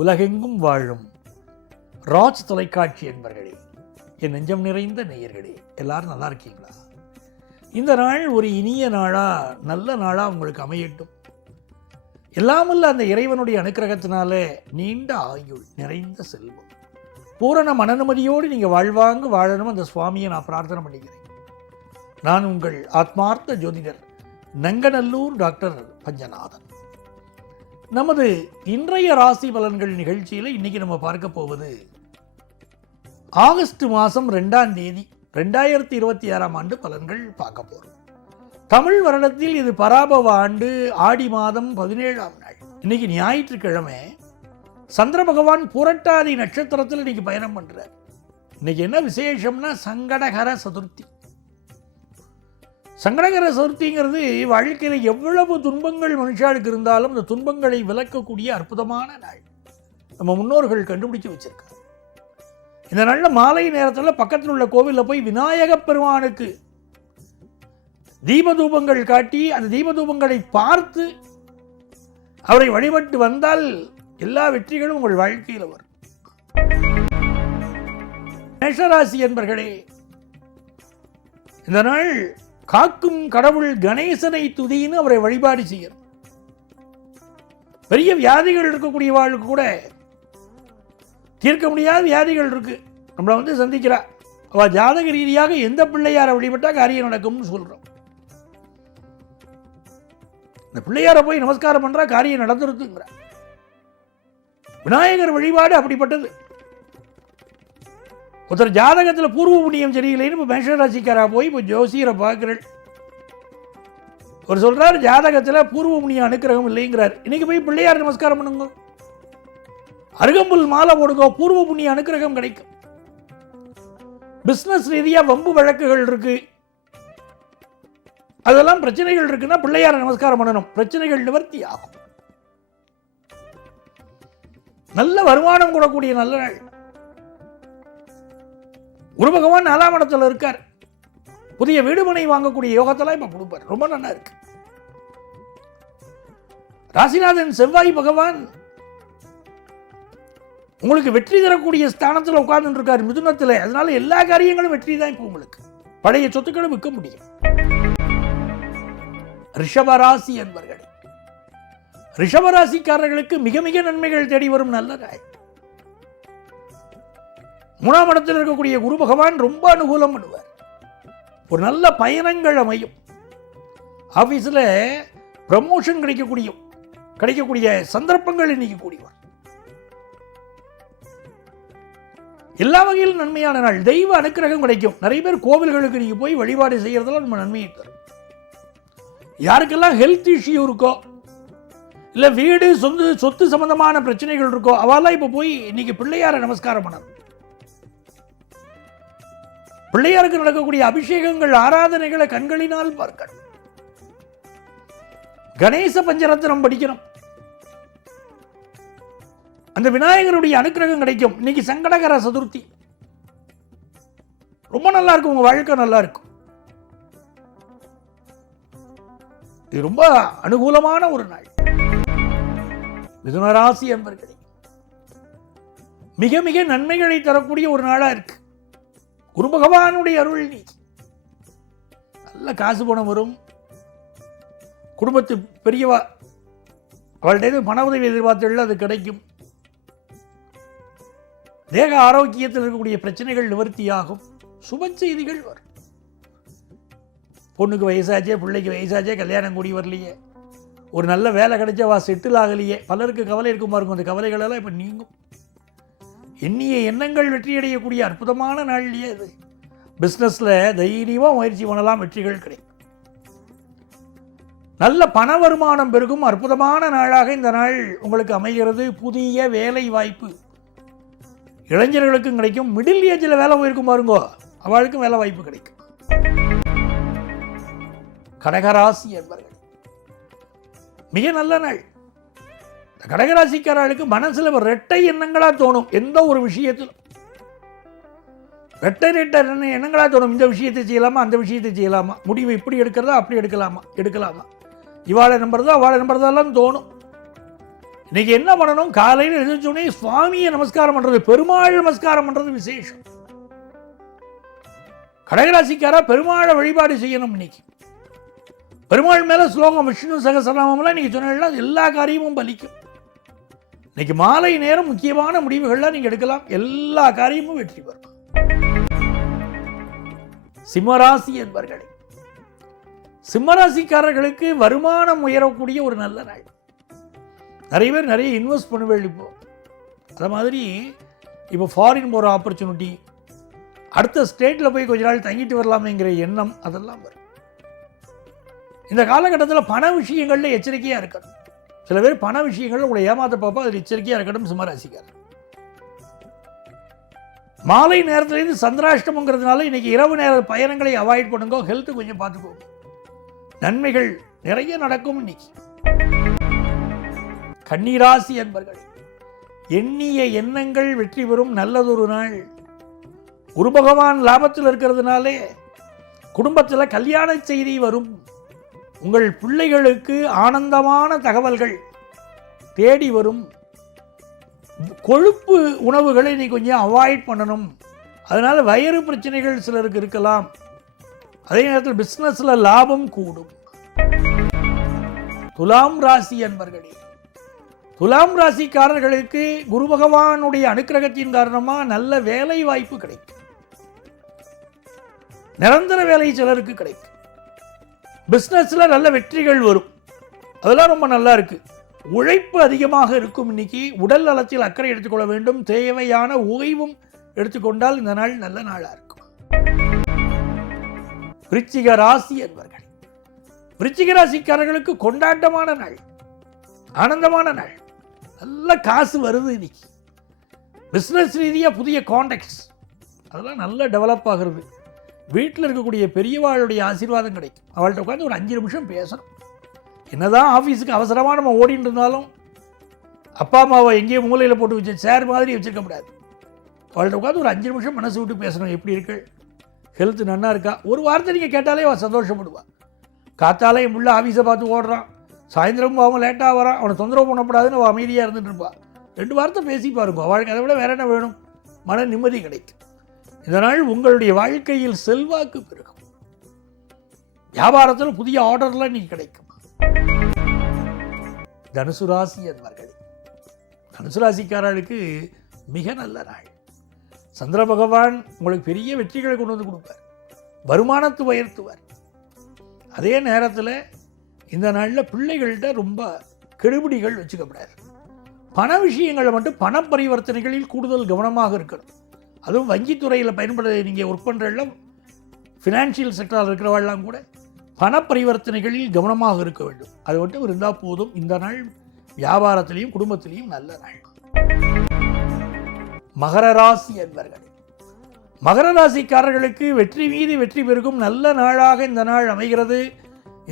உலகெங்கும் வாழும் ராஜ் தொலைக்காட்சி என்பர்களே, என் நெஞ்சம் நிறைந்த நேயர்களே, எல்லாரும் நல்லா இருக்கீங்களா? இந்த நாள் ஒரு இனிய நாளா, நல்ல நாளா உங்களுக்கு அமையட்டும். எல்லாமல்ல அந்த இறைவனுடைய அனுக்கிரகத்தினால நீண்ட ஆயுள், நிறைந்த செல்வம், பூரண மனநிம்மதியோடு நீங்கள் வாழ்வாங்க வாழணும். அந்த சுவாமியை நான் பிரார்த்தனை பண்ணிக்கிறேன். நான் உங்கள் ஆத்மார்த்த ஜோதிடர் நங்கநல்லூர் டாக்டர் பஞ்சநாதன். நமது இன்றைய ராசி பலன்கள் நிகழ்ச்சியில் இன்னைக்கு நம்ம பார்க்க போவது ஆகஸ்ட் மாதம் 2ஆம் தேதி 2026ஆம் ஆண்டு பலன்கள் பார்க்க போகிறோம். தமிழ் வருடத்தில் இது பராபவ ஆண்டு, ஆடி மாதம் 17ஆம் நாள். இன்னைக்கு ஞாயிற்றுக்கிழமை. சந்திர பகவான் புரட்டாதி நட்சத்திரத்தில் இன்னைக்கு பயணம் பண்ணுறார். இன்னைக்கு என்ன விசேஷம்னா சங்கடகர சதுர்த்தி. சங்கடகர சதுர்த்திங்கிறது வாழ்க்கையில் எவ்வளவு துன்பங்கள் மனுஷாளுக்கு இருந்தாலும் அந்த துன்பங்களை விலக்கக்கூடிய அற்புதமான நாள். நம்ம முன்னோர்கள் கண்டுபிடிச்சு வச்சிருக்காங்க. இந்த நாளில் மாலை நேரத்தில் பக்கத்தில் உள்ள கோவிலில் போய் விநாயகப் பெருமானுக்கு தீபதூபங்கள் காட்டி அந்த தீபதூபங்களை பார்த்து அவரை வழிபட்டு வந்தால் எல்லா வெற்றிகளும் உங்கள் வாழ்க்கையில் வரும். மேஷராசி என்பர்களே, இந்த நாள் காக்கும் கடவுள் கணேசனை துதின்னு அவரை வழிபாடு செய்யணும். பெரிய வியாதிகள் இருக்கக்கூடிய வாழ்க்கை கூட தீர்க்க முடியாத வியாதிகள் இருக்கு, நம்மளை சந்திக்கிறா. அவள் ஜாதக ரீதியாக எந்த பிள்ளையாரை வழிபட்டா காரியம் நடக்கும்னு சொல்றோம். இந்த பிள்ளையாரை போய் நமஸ்காரம் பண்றா, காரியம் நடந்துருக்குங்கிற. விநாயகர் வழிபாடு அப்படிப்பட்டது. ஒருத்தர் ஜாதகத்தில் பூர்வ புண்ணியம் சரியில்லைன்னு இப்போ மேஷராசிக்காரா போய் இப்போ ஜோசியரை பார்க்குறேன். ஒரு சொல்கிறார் ஜாதகத்தில் பூர்வ புண்ணியம் அனுக்கிரகம் இல்லைங்கிறார். இன்னைக்கு போய் பிள்ளையார் நமஸ்காரம் பண்ணுங்க, அருகம்புல் மாலை போடுங்க, பூர்வ புண்ணிய அனுக்கிரகம் கிடைக்கும். பிஸ்னஸ் ரீதியாக வம்பு வழக்குகள் இருக்கு, அதெல்லாம் பிரச்சனைகள் இருக்குன்னா பிள்ளையார் நமஸ்காரம் பண்ணணும், பிரச்சனைகள் நிவர்த்தி ஆகும். நல்ல வருமானம் கூடக்கூடிய நல்ல நாள். குரு பகவான் 4ஆம் இடத்துல இருக்கார். புதிய வீடுமனை வாங்கக்கூடிய யோகத்தெல்லாம் இப்ப கொடுப்பார். ரொம்ப நல்லா இருக்கு. ராசிநாதன் செவ்வாய் பகவான் உங்களுக்கு வெற்றி தரக்கூடிய ஸ்தானத்தில் உட்கார்ந்து இருக்கார், மிதுனத்தில். அதனால எல்லா காரியங்களும் வெற்றி தான். இப்போ உங்களுக்கு பழைய சொத்துக்களும் விற்க முடியும். ரிஷபராசி என்பர்கள், ரிஷபராசிக்காரர்களுக்கு மிக மிக நன்மைகள் தேடி வரும் நல்ல நாள். 3ஆம் இடத்தில் இருக்கக்கூடிய குரு பகவான் ரொம்ப அனுகூலம் பண்ணுவார். ஒரு நல்ல பயணங்கள் அமையும். ஆஃபீஸில் ப்ரமோஷன் கிடைக்கக்கூடிய சந்தர்ப்பங்கள் இன்னைக்கு கூடிவார். எல்லா வகையிலும் நன்மையான நாள். தெய்வ அனுக்கிரகம் கிடைக்கும். நிறைய பேர் கோவில்களுக்கு நீங்க போய் வழிபாடு செய்யறதுல நம்ம நன்மையை தரும். யாருக்கெல்லாம் ஹெல்த் இஷ்யூ இருக்கோ, இல்லை வீடு சொத்து சம்பந்தமான பிரச்சனைகள் இருக்கோ, அவெல்லாம் இப்போ போய் இன்னைக்கு பிள்ளையார நமஸ்காரம் பண்ணணும். பிள்ளையாருக்கு நடக்கக்கூடிய அபிஷேகங்கள், ஆராதனைகளை கண்களினால் பார்க்கணும். கணேச பஞ்சரத்னம் படிக்கணும். அந்த விநாயகருடைய அனுக்கிரகம் கிடைக்கும். இன்னைக்கு சங்கடகர சதுர்த்தி. ரொம்ப நல்லா இருக்கும், உங்க வாழ்க்கை நல்லா இருக்கும். இது ரொம்ப அனுகூலமான ஒரு நாள். மிதுனராசி என்பர்களே, மிக மிக நன்மைகளை தரக்கூடிய ஒரு நாளா இருக்கு. குரு பகவானுடைய அருள் நீ நல்ல காசு பணம் வரும். குடும்பத்து பெரியவா அவள்கிட்ட பண உதவி எதிர்பார்த்துள்ள அது கிடைக்கும். தேக ஆரோக்கியத்தில் இருக்கக்கூடிய பிரச்சனைகள் நிவர்த்தியாகும். சுப செய்திகள் வரும். பொண்ணுக்கு வயசாச்சே, பிள்ளைக்கு வயசாச்சே, கல்யாணம் கூடி வரலையே, ஒரு நல்ல வேலை கிடைச்சவா செட்டில் ஆகலையே, பலருக்கு கவலை இருக்குமா இருக்கும். அந்த கவலைகள் எல்லாம் இப்போ நீங்கும். எண்ணிய எண்ணங்கள் வெற்றியடையக்கூடிய அற்புதமான நாள்லையே இது. பிஸ்னஸில் தைரியமாக முயற்சி பண்ணலாம், வெற்றிகள் கிடைக்கும். நல்ல பண வருமானம் பெருகும் அற்புதமான நாளாக இந்த நாள் உங்களுக்கு அமைகிறது. புதிய வேலை வாய்ப்பு இளைஞர்களுக்கும் கிடைக்கும். மிடில் ஏஜில் வேலை போயிருக்கும் பாருங்கோ, அவளுக்கும் வேலை வாய்ப்பு கிடைக்கும். கடகராசி என்பர்கள், மிக நல்ல நாள். கடகராசிக்காரர்களுக்கு மனசுல ரெட்டை எண்ணங்களா தோணும். எந்த ஒரு விஷயத்திலும் ரெட்டை எண்ணங்களா தோணும். இந்த விஷயத்தை செய்யலாமா, அந்த விஷயத்தை செய்யலாமா, முடிவு இப்படி எடுக்கிறதா அப்படி எடுக்கலாமா, இவாளை நம்புறதா அவளை நம்புறதாலாம் தோணும். இன்னைக்கு என்ன பண்ணணும்? காலையில் எழுந்தோடனே சுவாமியை நமஸ்காரம் பண்றது, பெருமாள் நமஸ்காரம் பண்றது விசேஷம். கடகராசிக்காரா பெருமாளை வழிபாடு செய்யணும். இன்னைக்கு பெருமாள் மேல ஸ்லோகம், விஷ்ணு சகஸ்ரநாமம்லாம் நீங்க சொன்னா எல்லா காரியமும் பலிக்கும். இன்னைக்கு மாலை நேரம் முக்கியமான முடிவுகள்லாம் நீங்க எடுக்கலாம், எல்லா காரியமும் வெற்றி பெறும். சிம்மராசி என்பர்களே, சிம்மராசிக்காரர்களுக்கு வருமானம் உயரக்கூடிய ஒரு நல்ல நாள். நிறைய பேர் நிறைய இன்வெஸ்ட் பண்ணுவேன். இப்போ அது மாதிரி இப்போ ஃபாரின் போகிற ஆப்பர்ச்சுனிட்டி, அடுத்த ஸ்டேட்டில் போய் கொஞ்ச நாள் தங்கிட்டு வரலாமேங்கிற எண்ணம், அதெல்லாம் வரும். இந்த காலகட்டத்தில் பண விஷயங்களில் எச்சரிக்கையாக இருக்கணும். சில பேர் பண விஷயங்களில் உங்களை ஏமாத்த பார்ப்பா, அதில் எச்சரிக்கையாக இருக்கணும். சிம்மராசிக்காரர் மாலை நேரத்துலேருந்து சந்திராஷ்டமங்கிறதுனால இன்னைக்கு இரவு நேர பயணங்களை அவாய்ட் பண்ணுங்க. ஹெல்த்து கொஞ்சம் பார்த்துக்கோங்க. நன்மைகள் நிறைய நடக்கும். இன்னைக்கு கன்னிராசி என்பர்களே, எண்ணிய எண்ணங்கள் வெற்றி பெறும் நல்லதொரு நாள். குரு பகவான் லாபத்தில் இருக்கிறதுனாலே குடும்பத்தில் கல்யாண செய்தி வரும். உங்கள் பிள்ளைகளுக்கு ஆனந்தமான தகவல்கள் தேடி வரும். கொழுப்பு உணவுகளை நீ கொஞ்சம் அவாய்ட் பண்ணணும். அதனால வயிறு பிரச்சனைகள் சிலருக்கு இருக்கலாம். அதே நேரத்தில் பிஸ்னஸ்ல லாபம் கூடும். துலாம் ராசி என்பர்களே, துலாம் ராசிக்காரர்களுக்கு குரு பகவானுடைய அனுக்கிரகத்தின் காரணமா நல்ல வேலை வாய்ப்பு கிடைக்கும். நிரந்தர வேலை சிலருக்கு கிடைக்கும். பிஸ்னஸ்ல நல்ல வெற்றிகள் வரும். அதெல்லாம் ரொம்ப நல்லா இருக்கு. உழைப்பு அதிகமாக இருக்கும். இன்னைக்கு உடல் நலத்தில் அக்கறை எடுத்துக்கொள்ள வேண்டும். தேவையான ஓய்வும் எடுத்துக்கொண்டால் இந்த நாள் நல்ல நாளா இருக்கும். விருச்சிக ராசி என்பர்கள், விருச்சிக ராசிக்காரர்களுக்கு கொண்டாட்டமான நாள், ஆனந்தமான நாள். நல்ல காசு வருது. இன்னைக்கு பிஸ்னஸ் ரீதியாக புதிய கான்டாக்ட்ஸ் அதெல்லாம் நல்லா டெவலப் ஆகிறது. வீட்டில் இருக்கக்கூடிய பெரியவாளுடைய ஆசீர்வாதம் கிடைக்கும். அவள்கிட்ட உட்காந்து ஒரு 5 நிமிஷம் பேசணும். என்னதான் ஆஃபீஸுக்கு அவசரமாக நம்ம ஓடிட்டு இருந்தாலும் அப்பா அம்மாவை எங்கேயோ மூலையில் போட்டு வச்ச சேர் மாதிரி வச்சுருக்க முடியாது. அவள்கிட்ட உட்காந்து ஒரு 5 நிமிஷம் மனசு விட்டு பேசணும். எப்படி இருக்கு, ஹெல்த் நல்லா இருக்கா, ஒரு வார்த்தை நீங்கள் கேட்டாலே அவன் சந்தோஷப்படுவான். காத்தாலே என் பிள்ளை ஆஃபீஸை பார்த்து ஓடுறான், சாயந்தரமும் அவன் லேட்டாக வரான், அவனை தொந்தரவு பண்ணக்கூடாதுன்னு அவன் அமைதியாக இருந்துட்டு இருப்பான். 2 வார்த்தை பேசி பாருங்க, அவளுக்கு அதை விட வேற என்ன வேணும்? மன நிம்மதி கிடைக்கும். இதனால் உங்களுடைய வாழ்க்கையில் செல்வாக்கு பெருகும். வியாபாரத்தில் புதிய ஆர்டர்லாம் நீங்க கிடைக்கும். தனுசு ராசி என்பவர்கள், தனுசு ராசிக்காரர்களுக்கு மிக நல்ல நாள். சந்திர பகவான் உங்களுக்கு பெரிய வெற்றிகளை கொண்டு வந்து கொடுப்பார். வருமானத்தை உயர்த்துவார். அதே நேரத்தில் இந்த நாளில் பிள்ளைகள்கிட்ட ரொம்ப கெடுபிடிகள் வச்சுக்கப்படாது. பண விஷயங்களை மட்டும் பண பரிவர்த்தனைகளில் கூடுதல் கவனமாக இருக்கணும். அதுவும் வங்கித்துறையில் பயன்படுத்த நீங்கள் ஒர்க் பண்ணுறதுல ஃபினான்ஷியல் செக்டரில் இருக்கிறவாள்லாம் கூட பண பரிவர்த்தனைகளில் கவனமாக இருக்க வேண்டும். அது மட்டும் இருந்தால் போதும். இந்த நாள் வியாபாரத்திலையும் குடும்பத்திலையும் நல்ல நாள். மகர ராசி என்பர்கள், மகர ராசிக்காரர்களுக்கு வெற்றி மீது வெற்றி பெருகும் நல்ல நாளாக இந்த நாள் அமைகிறது.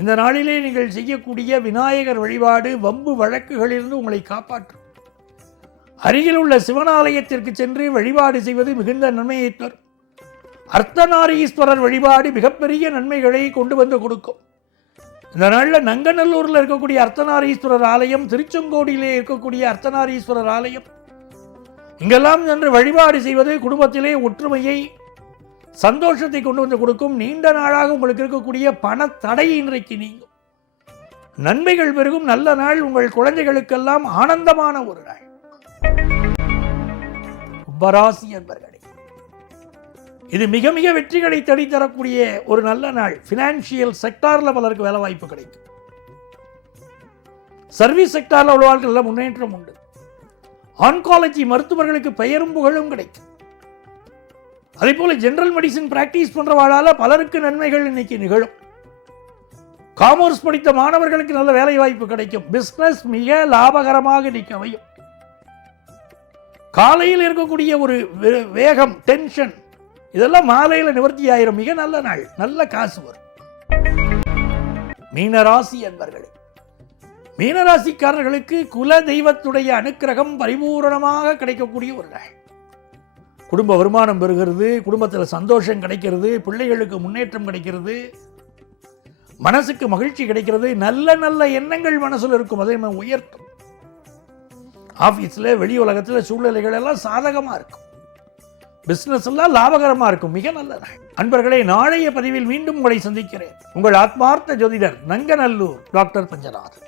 இந்த நாளிலே நீங்கள் செய்யக்கூடிய விநாயகர் வழிபாடு வம்பு வழக்குகளிலிருந்து உங்களை காப்பாற்றும். அருகில் உள்ள சிவனாலயத்திற்கு சென்று வழிபாடு செய்வது மிகுந்த நன்மையை தரும். அர்த்தநாரீஸ்வரர் வழிபாடு மிகப்பெரிய நன்மைகளை கொண்டு வந்து கொடுக்கும். இந்த நாளில் நங்கநல்லூரில் இருக்கக்கூடிய அர்த்தநாரீஸ்வரர் ஆலயம், திருச்செங்கோடியிலே இருக்கக்கூடிய அர்த்தநாரீஸ்வரர் ஆலயம், இங்கெல்லாம் சென்று வழிபாடு செய்வது குடும்பத்திலே ஒற்றுமையை, சந்தோஷத்தை கொண்டு வந்து கொடுக்கும். நீண்ட நாளாக உங்களுக்கு இருக்கக்கூடிய பண தடை இன்றைக்கு நீங்கும். நன்மைகள் பெருகும் நல்ல நாள். உங்கள் குழந்தைகளுக்கெல்லாம் ஆனந்தமான ஒரு நாள். கும்பராசி என்பர்களே, இது மிக மிக வெற்றிகளை தேடித்தரக்கூடிய ஒரு நல்ல நாள். பினான்சியல் செக்டார்ல பலருக்கு வேலை வாய்ப்பு கிடைக்கும். சர்வீஸ் செக்டார்ல உள்ளவர்களுக்கு நல்ல முன்னேற்றம் உண்டு. ஆன்காலஜி மருத்துவர்களுக்கு பெயரும் புகழும் கிடைக்கும். அதே போல ஜெனரல் மெடிசின் பிராக்டிஸ் பண்றவாளால பலருக்கு நன்மைகள் இன்னைக்கு நிகழும். காமர்ஸ் படித்த மாணவர்களுக்கு நல்ல வேலை வாய்ப்பு கிடைக்கும். பிசினஸ் மிக லாபகரமாக இன்னைக்கு அமையும். காலையில் இருக்கக்கூடிய ஒரு வேகம், டென்ஷன், இதெல்லாம் மாலையில் நிவர்த்தி ஆயிரும். மிக நல்ல நாள், நல்ல காசு வரும். மீனராசி என்பர்களே, மீனராசிக்காரர்களுக்கு குல தெய்வத்துடைய அனுக்கிரகம் பரிபூரணமாக கிடைக்கக்கூடிய ஒரு நாள். குடும்ப வருமானம் பெறுகிறது, குடும்பத்தில் சந்தோஷம் கிடைக்கிறது, பிள்ளைகளுக்கு முன்னேற்றம் கிடைக்கிறது, மனசுக்கு மகிழ்ச்சி கிடைக்கிறது. நல்ல நல்ல எண்ணங்கள் மனசில் இருக்கும், அதை நம்ம உயர்த்தும். ஆஃபீஸில் வெளி உலகத்தில் சூழ்நிலைகள் எல்லாம் சாதகமாக இருக்கும். பிஸ்னஸ் எல்லாம் லாபகரமாக இருக்கும். மிக நல்ல நாள். அன்பர்களே, நாளைய பதிவில் மீண்டும் உங்களை சந்திக்கிறேன். உங்கள் ஆத்மார்த்த ஜோதிடர் நங்கநல்லூர் டாக்டர் பஞ்சநாதன்.